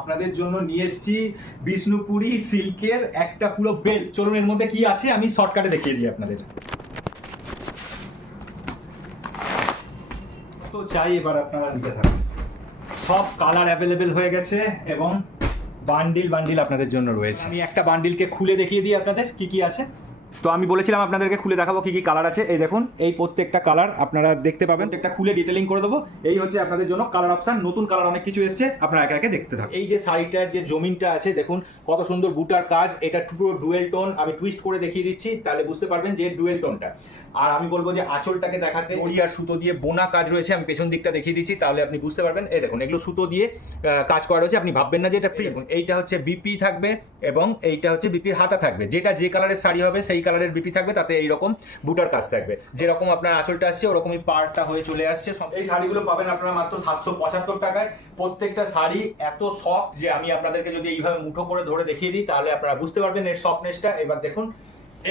আপনাদের জন্য নিয়ে এসেছি বিষ্ণুপুরি সিল্কের একটা পুরো বেল্ট। চলুন এর মধ্যে কি আছে আমি শর্টকাটে দেখিয়ে দিই আপনাদের। তো চাই এবার আপনারা নিতে থাকুন। সব কালার অ্যাভেলেবেল হয়ে গেছে এবং বান্ডিল বান্ডিল আপনাদের জন্য রয়েছে। আমি একটা বান্ডিলকে খুলে দেখিয়ে দিই আপনাদের কি কি আছে। তো আমি বলেছিলাম আপনাদেরকে খুলে দেখাবো কি কি কালার আছে। এই দেখুন, এই প্রত্যেকটা কালার আপনারা দেখতে পাবেন। একটা খুলে ডিটেলিং করে দেবো। এই হচ্ছে আপনাদের জন্য কালার অপশন। নতুন কালার অনেক কিছু এসছে, আপনারা একে একে দেখতে থাকুন। এই যে শাড়িটার যে জমিনটা আছে দেখুন কত সুন্দর বুটার কাজ। এটা পুরো ডুয়েল টোন। আমি টুইস্ট করে দেখিয়ে দিচ্ছি, তাহলে বুঝতে পারবেন যে ডুয়েল টোনটা। আর আমি বলবো যে আঁচলটাকে দেখাতে দড়ি আর সুতো দিয়ে বোনা কাজ রয়েছে। আমি পেছন দিকটা দেখিয়ে দিচ্ছি, তাহলে আপনি বুঝতে পারবেন। এই দেখুন, এগুলো সুতো দিয়ে কাজ করা রয়েছে। আপনি ভাববেন না যে এটা ফ্রি। এইটা হচ্ছে বিপি থাকবে এবং এইটা হচ্ছে বিপির হাতা থাকবে। যেটা যে কালারের শাড়ি হবে সেই কালারের বিপি থাকবে, তাতে এইরকম বুটার কাজ থাকবে। যেরকম আপনার আঁচলটা আসছে ওরকমই পাড়টা হয়ে চলে আসছে। এই শাড়িগুলো পাবেন আপনারা মাত্র 775 টাকায়। প্রত্যেকটা শাড়ি এত সফট যে আমি আপনাদেরকে যদি এইভাবে মুঠো করে ধরে দেখিয়ে দিই তাহলে আপনারা বুঝতে পারবেন এর সফটনেসটা। এবার দেখুন,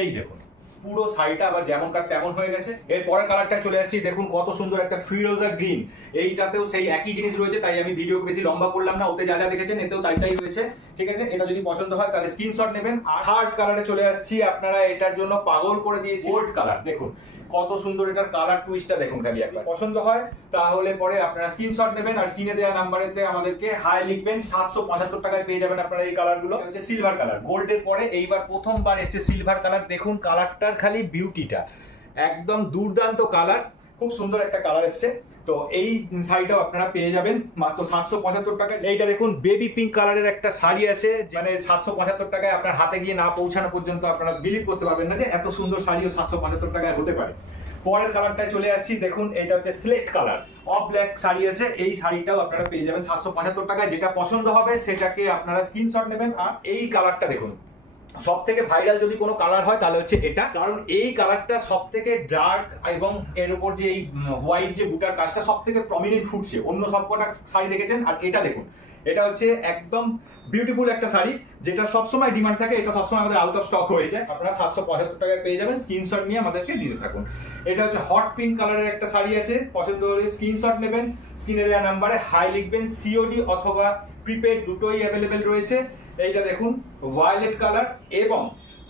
এই দেখুন পুরো শাড়িটা আবার যেমন কার তেমন হয়ে গেছে। এর পরের কালারটা চলে আসছি, দেখুন কত সুন্দর একটা ফিরোজা গ্রিন। এইটাতেও সেই একই জিনিস রয়েছে, তাই আমি ভিডিওকে বেশি লম্বা করলাম না। ওতে যা যা দেখেছেন এতেও তাই রয়েছে, ঠিক আছে। এটা যদি পছন্দ হয় তাহলে স্ক্রিনশট নেবেন। আর থার্ড কালারে চলে আসছি, আপনারা এটার জন্য পাগল করে দিয়েছি গোল্ড কালার। দেখুন কত সুন্দর এটার কালার টুইস্টটা দেখুন। খালি একবার পছন্দ হয় তাহলে পরে আপনারা স্ক্রিনশট নেবেন আর স্ক্রিনে দেওয়া নাম্বারেতে আমাদেরকে হাই লিখবেন। 775 টাকায় পেয়ে যাবেন আপনারা এই কালারগুলো। হচ্ছে সিলভার কালার। গোল্ডের পরে এইবার প্রথমবার এসছে সিলভার কালার। দেখুন কালারটার খালি বিউটিটা, একদম দুর্দান্ত কালার, খুব সুন্দর একটা কালার এসছে। তো এই শাড়িটাও আপনারা পেয়ে যাবেন মাত্র 775 টাকায়। এইটা দেখুন বেবি পিঙ্ক কালারের একটা শাড়ি আছে, মানে 775 টাকায় আপনার হাতে গিয়ে না পৌঁছানো পর্যন্ত আপনারা বিলিভ করতে পারবেন না যে এত সুন্দর শাড়িও 775 টাকায় হতে পারে। পরের কালারটায় চলে আসছি, দেখুন এটা হচ্ছে slate colour of black sari আছে। এই শাড়িটাও আপনারা পেয়ে যাবেন 775 টাকায়। যেটা পছন্দ হবে সেটাকে আপনারা স্ক্রিনশট নেবেন। আর এই কালারটা দেখুন, সব থেকে ভাইরাল যদি কোনো কালার হয় তাহলে হচ্ছে এটা, কারণ এই কালারটা সব থেকে ডার্ক এবং এর উপর যে এই হোয়াইট যে বুটার কাজটা সব থেকে প্রমিনেন্ট ফুটছে। অন্য সবকটা শাড়ি দেখেছেন, আর এটা দেখুন, এটা হচ্ছে একদম বিউটিফুল একটা শাড়ি যেটা সবসময় ডিমান্ড থাকে। এটা সবসময় আমাদের আউট অফ স্টক হয়ে যায়। আপনারা 775 টাকায় পেয়ে যাবেন। স্ক্রিনশট নিয়ে আমাদেরকে দিতে থাকুন। এটা হচ্ছে হট পিঙ্ক কালারের একটা শাড়ি আছে, পছন্দ হলে স্ক্রিনশট নেবেন। স্ক্রিনে দেওয়া নাম্বারে হাই লিখবেন। সিওডি অথবা প্রিপেড দুটোই অ্যাভেলেবেল রয়েছে। এইটা দেখুন ভায়োলেট কালার এবং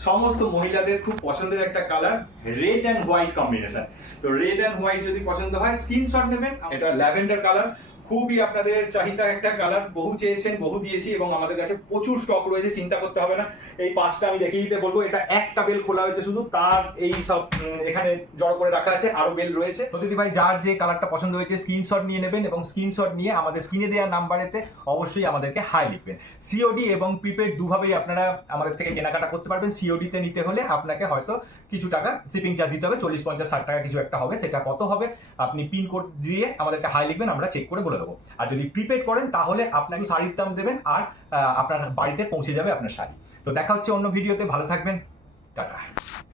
সমস্ত মহিলাদের খুব পছন্দের একটা colour, red and white combination. তো রেড অ্যান্ড হোয়াইট যদি পছন্দ হয় স্ক্রিনশট নেবেন। এটা ল্যাভেন্ডার কালার, খুবই আপনাদের চাহিদা একটা কালার। বহু চেয়েছেন, বহু দিয়েছি এবং আমাদের কাছে প্রচুর স্টক রয়েছে, চিন্তা করতে হবে না। এই পাঁচটা আমি দেখিয়ে দিতে বলবো। এটা একটা বেল খোলা হয়েছে শুধু, তার এই সব এখানে জড়ো করে রাখা আছে, আরো বেল রয়েছে। তো দিদি ভাই যার যে কালারটা পছন্দ হয়েছে স্ক্রিনশট নিয়ে নেবেন এবং স্ক্রিনশট নিয়ে আমাদের স্ক্রিনে দেওয়া নাম্বারেতে অবশ্যই আমাদেরকে হাই লিখবেন। সিওডি এবং প্রিপেড দুভাবেই আপনারা আমাদের থেকে কেনাকাটা করতে পারবেন। সিওডিতে নিতে হলে আপনাকে হয়তো কিছু টাকা শিপিং চার্জ দিতে হবে, 40, 50, 60 টাকা কিছু একটা হবে। সেটা কত হবে আপনি পিন কোড দিয়ে আমাদেরকে হাই লিখবেন, আমরা চেক করে বলে দেবো। আর যদি প্রিপেড করেন তাহলে আপনাকে শাড়ির দাম দেবেন আর আপনার বাড়িতে পৌঁছে যাবে আপনার শাড়ি। তো দেখা হচ্ছে অন্য ভিডিওতে। ভালো থাকবেন, টাটা।